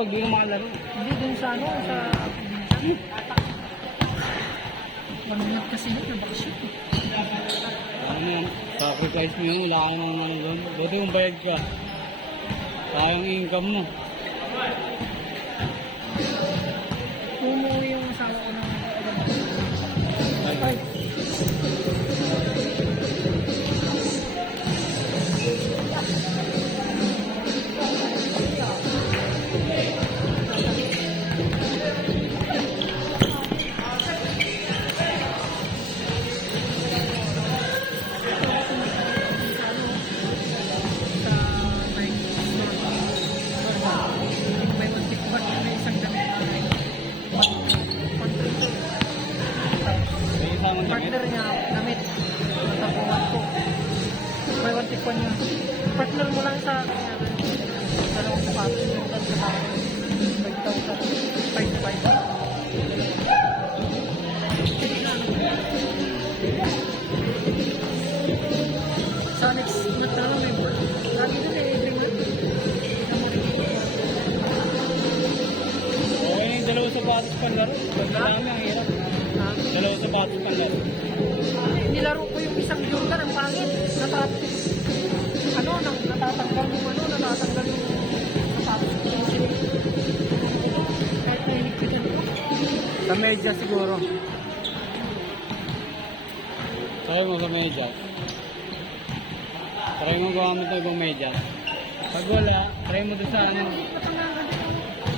pag di ka makalaro. Hindi, dun sa ano, sa probinsya. Manunat kasi yun, nabakasyon. Ano yan? Sacrifice mo yun, wala ka naman ano doon. Buti kung bayad ka. Sayang income mo. Umuwi yung asawa ko ng ay. Partner niya, damit. Natapuan ko. May wantikon niya. Partner mo lang sa dalawang sapatos yung sa 5,000. Sa next month na lang may board. Lagi na every month. Okay na yung dalawang sapatos panlaro. Pag marami ang hirap. Dalawang sapatos panlaro. Nilaro ko yung isang Jordan, ang pangit. Natatanggal yung sapatos ko. Kahit nahiligpitan ko. Sa medyas siguro. Try mo sa medyas. Try mo gamit ng ibang medyas. Pag wala, try mo doon sa ano.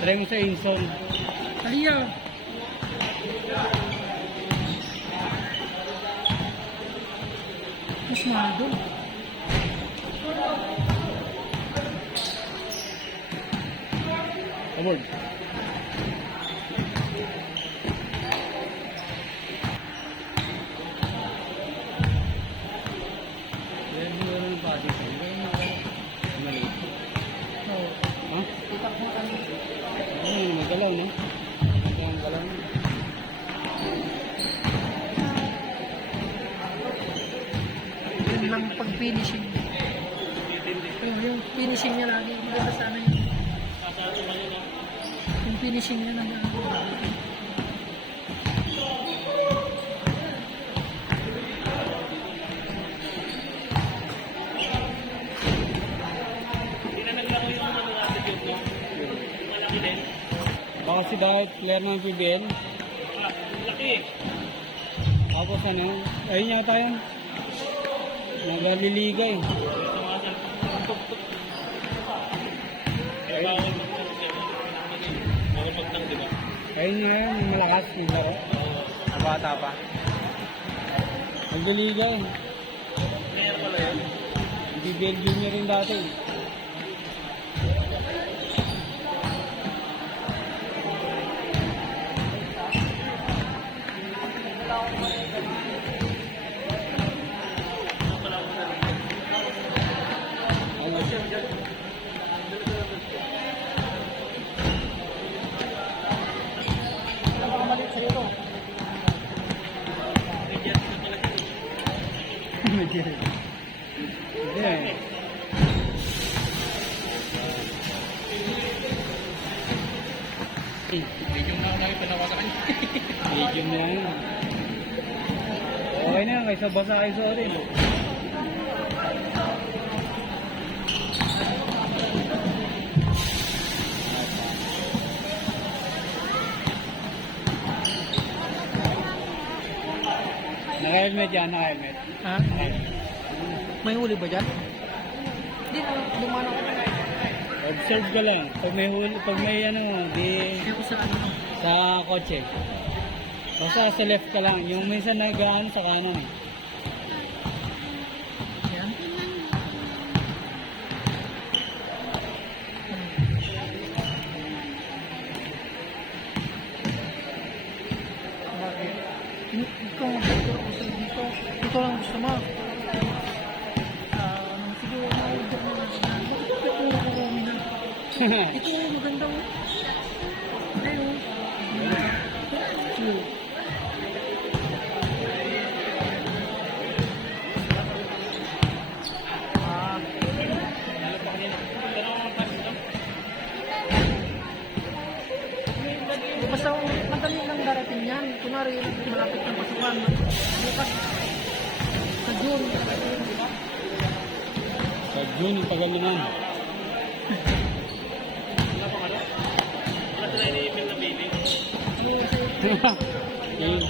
Try mo sa insole. Aliya. Mas mahal doon. Abord. Yan mo yung pati. Maliit. Oo. Ha? Itak mo kami. Magalaw, no? Magalaw. Yun lang pag-finishing. Yung finishing niya lagi. Maganda sana yun. Yung finishing niya naman. Baka si dahil player ng PBL. Laki. Tapos ano, ayun yata yun. Nagaliliga eh. Ayun nga yun, yung malakas yung laro. Bata pa. Nagaliliga eh. Player pala yun. PBL junior rin dati eh. Hindi. Medium na ako namin panawagan. Medium na yun. Okay na yan, kaysa basa kayo sorry. Naka-helmet yan, naka-helmet. Ha? May huli ba dyan? Hindi na, lumano ko. Observe ka lang. Pag may huli, pag may ano, di Hindi ko sa ano. sa kotse. Basta sa left ka lang. Yung minsan nag-ano sa kanan eh. Yan. Ikaw ang gusto ko sa dito. Ito lang gusto mo. Siguro na-order mo na siya. Bakit ito yung karami na? Ito yung maganda mo. Ayun. Basta madali lang darating yan. Kunwari, malapit ng pasukan. Bukas, sa June. Sa June, ang tagal naman. Wala pang ano? Wala sila iniipin na baby. Yun.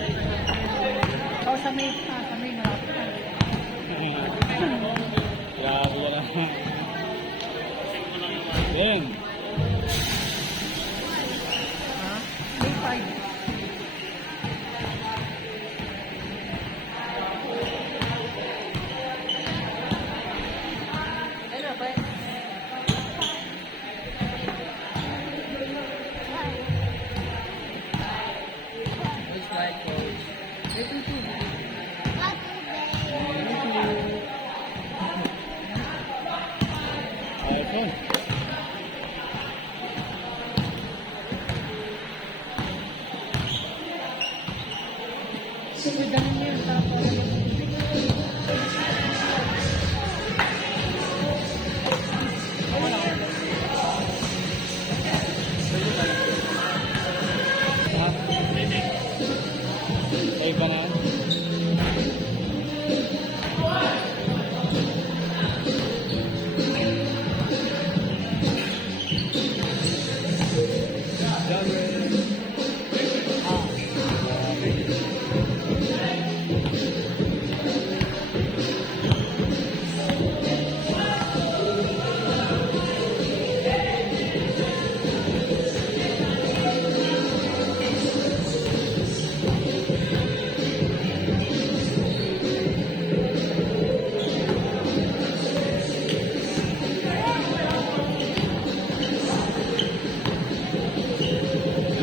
O sa May, sa May malapit na. Grabe ka na. Then, Ha? May 5. Ano ba? This white goes. Ito ito. ayos yun. Sige, ganun yun. Tapos, Ha? Sa iba na?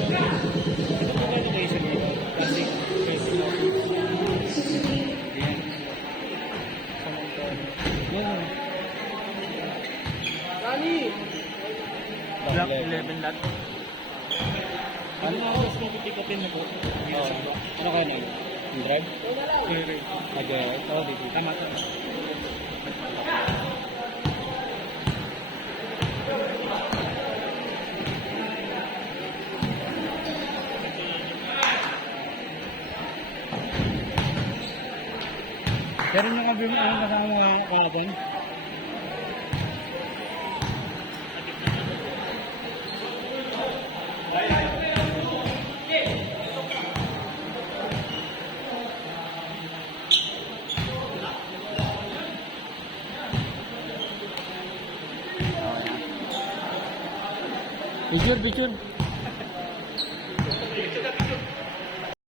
Ano kayo sa dito? Kasi, kasi yan. No. Block 11 lot. Ano Ano nga? oras mo pipick-upin mo po? Oo. Ano kayo na? Yung drive? Okay. Oo, dito. Tama, tama. Pero yung kabi mo, anong kasama mo ngayon kahapon? Picture, picture.